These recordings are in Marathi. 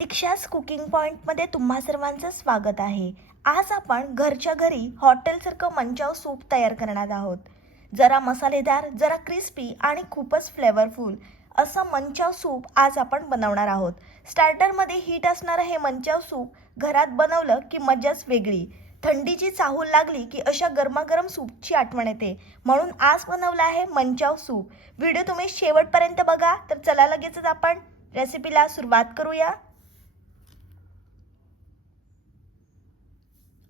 दीक्षा's कुकिंग पॉइंटमध्ये तुम्हा सर्वांचं स्वागत आहे. आज आपण घरच्या घरी हॉटेलसारखं मंचाव सूप तयार करणार आहोत. जरा मसालेदार, जरा क्रिस्पी आणि खूपच फ्लेवरफुल असं मंचाव सूप आज आपण बनवणार आहोत. स्टार्टरमध्ये हीट असणारं हे मंचाव सूप घरात बनवलं की मजाच वेगळी. थंडीची चाहूल लागली की अशा गरमागरम सूपची आठवण येते. म्हणून आज बनवलं आहे मंचाव सूप. व्हिडिओ तुम्ही शेवटपर्यंत बघा. तर चला लगेचच आपण रेसिपीला सुरुवात करूया.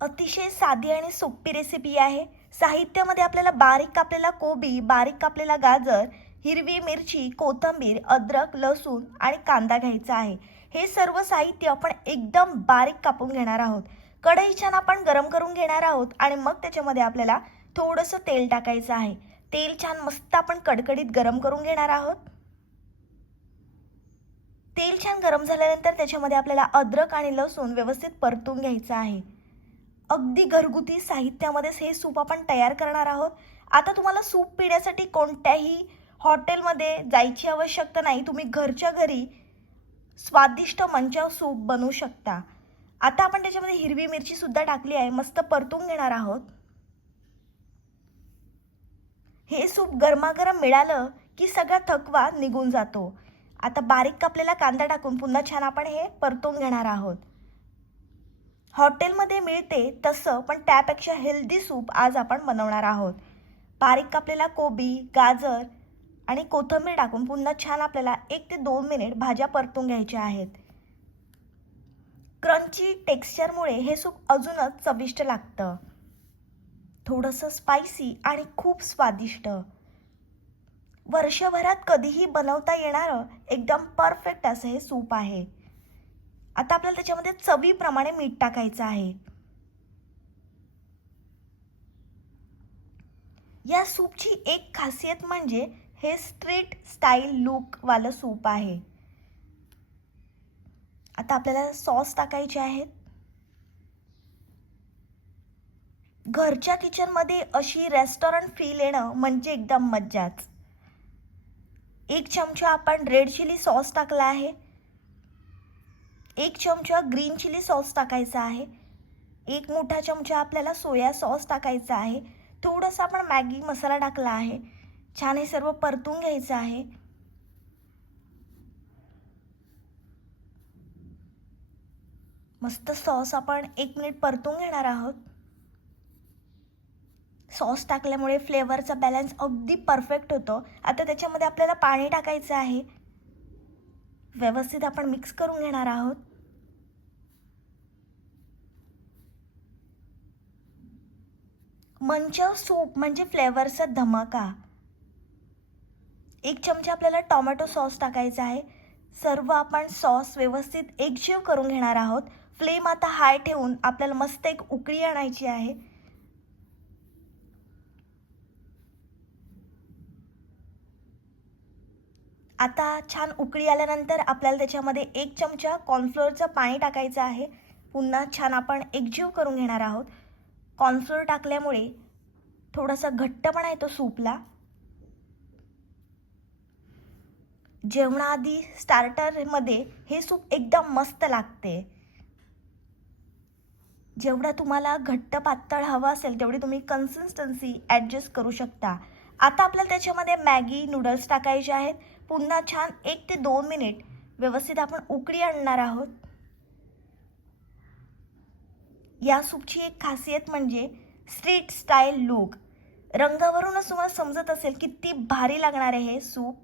अतिशय साधी आणि सोपी रेसिपी आहे. साहित्यामध्ये आपल्याला बारीक कापलेला कोबी, बारीक कापलेला गाजर, हिरवी मिरची, कोथिंबीर, अद्रक, लसूण आणि कांदा घ्यायचा आहे. हे सर्व साहित्य आपण एकदम बारीक कापून घेणार आहोत. कढई छान आपण गरम करून घेणार आहोत आणि मग त्याच्यामध्ये आपल्याला थोडंसं तेल टाकायचं आहे. तेल छान मस्त आपण कडकडीत गरम करून घेणार आहोत. तेल छान गरम झाल्यानंतर त्याच्यामध्ये आपल्याला अद्रक आणि लसूण व्यवस्थित परतून घ्यायचं आहे. अगदी घरगुती साहित्यामध्येच हे सूप आपण तयार करणार आहोत. आता तुम्हाला सूप पिण्यासाठी कोणत्याही हॉटेलमध्ये जायची आवश्यकता नाही. तुम्ही घरच्या घरी स्वादिष्ट मंचाव सूप बनवू शकता. आता आपण त्याच्यामध्ये हिरवी मिरची सुद्धा टाकली आहे. मस्त परतून घेणार आहोत. हे सूप गरमागरम मिळालं की सगळा थकवा निघून जातो. आता बारीक कापलेला कांदा टाकून पुन्हा छान आपण हे परतून घेणार आहोत. हॉटेलमध्ये मिळते तसं पण त्यापेक्षा हेल्दी सूप आज आपण बनवणार आहोत. बारीक कापलेला कोबी, गाजर आणि कोथिंबीर टाकून पुन्हा छान आपल्याला 1 ते 2 मिनिट भाज्या परतून घ्यायच्या आहेत. क्रंची टेक्स्चरमुळे हे सूप अजूनच चविष्ट लागतं. थोडंसं स्पायसी आणि खूप स्वादिष्ट. वर्षभरात कधीही बनवता येणारं एकदम परफेक्ट असं हे सूप आहे. आता आपल्याला त्याच्यामध्ये चवीप्रमाणे मीठ टाकायचं आहे. या सूपची एक खासियत म्हणजे हे स्ट्रीट स्टाईल लुक वालं सूप आहे. आता आपल्याला सॉस टाकायचे आहेत. घरच्या किचनमध्ये अशी रेस्टॉरंट फील येणं म्हणजे एकदम मज्जाच. 1 चमचा आपण रेड चिली सॉस टाकला आहे. 1 चमचा ग्रीन चिली सॉस टाकायचा आहे. 1 मोठा चमचा आपल्याला सोया सॉस टाकायचा आहे. थोडंसं आपण मॅगी मसाला टाकला आहे. छान हे सर्व परतून घ्यायचं आहे. मस्त सॉस आपण 1 मिनिट परतून घेणार आहोत. सॉस टाकल्यामुळे फ्लेवरचा बॅलन्स अगदी परफेक्ट होतो. आता त्याच्यामध्ये आपल्याला पाणी टाकायचं आहे. व्यवस्थित आपण मिक्स करून घेणार आहोत. मंचाव सूप म्हणजे फ्लेवरचा धमाका. 1 चमचा आपल्याला टोमॅटो सॉस टाकायचा आहे. सर्व आपण सॉस व्यवस्थित एकजीव करून घेणार आहोत. फ्लेम आता हाय ठेवून आपल्याला मस्त एक उकळी आणायची आहे. आता छान उकळी आल्यानंतर आपल्याला त्याच्यामध्ये 1 चमचा कॉर्नफ्लोअरचं पाणी टाकायचं आहे. पुन्हा छान आपण एकजीव करून घेणार आहोत. कॉर्नफ्लोअर टाकल्यामुळे थोडासा घट्टपणा येतो सूपला. जेवणाआधी स्टार्टरमध्ये हे सूप एकदम मस्त लागते. जेवढा तुम्हाला घट्ट पातळ हवं असेल तेवढी तुम्ही कन्सिस्टन्सी ॲडजस्ट करू शकता. आता आपल्याला त्याच्यामध्ये मॅगी नूडल्स टाकायचे आहेत. पुन्हा छान 1 ते 2 मिनिट व्यवस्थित आपण उकळी आणणार आहोत. या सूपची एक खासियत म्हणजे स्ट्रीट स्टाईल लुक. रंगावरूनच तुम्हाला समजत असेल किती भारी लागणार आहे हे सूप.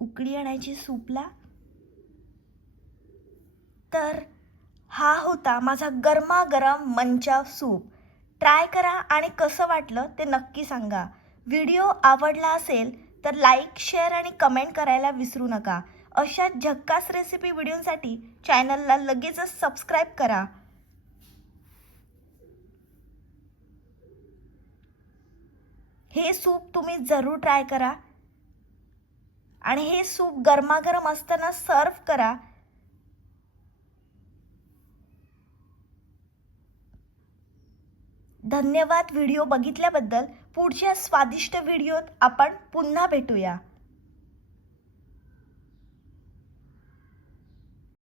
उकळी आणायची सूपला. तर हा होता माझा गरमागरम मंचाव सूप. ट्राय करा आणि कसं वाटलं ते नक्की सांगा. व्हिडिओ आवडला असेल तर लाईक, शेअर आणि कमेंट करायला विसरू नका. अशा झक्कास रेसिपी व्हिडिओसाठी चॅनलला लगेचच सबस्क्राईब करा. हे सूप तुम्ही जरूर ट्राय करा आणि हे सूप गरमागरम असताना सर्व करा. धन्यवाद व्हिडिओ बघितल्याबद्दल. पुढच्या स्वादिष्ट व्हिडिओत आपण पुन्हा भेटूया.